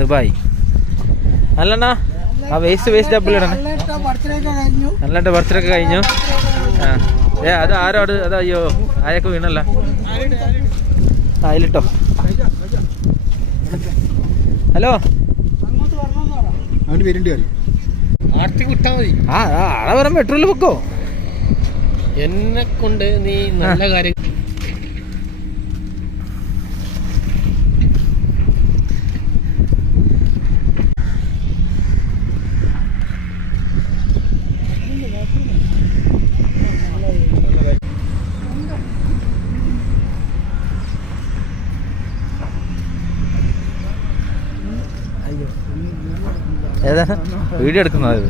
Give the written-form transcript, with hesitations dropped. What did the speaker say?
Dubai അല്ലണ്ണാ ആ waste double ഇടണേ. നല്ലതായിട്ട് ബർത്ത്ഡേ ഒക്കെ കഴിഞ്ഞു. അത് ആരോ അത് അയ്യോ ആയൊക്കെ വീണല്ല. അതിലിട്ടോ. ഹലോ ആളെ വരാൻ പെട്രോൾ വെക്കോ എന്നെ കൊണ്ട് നീ നല്ല കാര്യം. ഏതാ വീഡിയോ എടുക്കുന്നത്?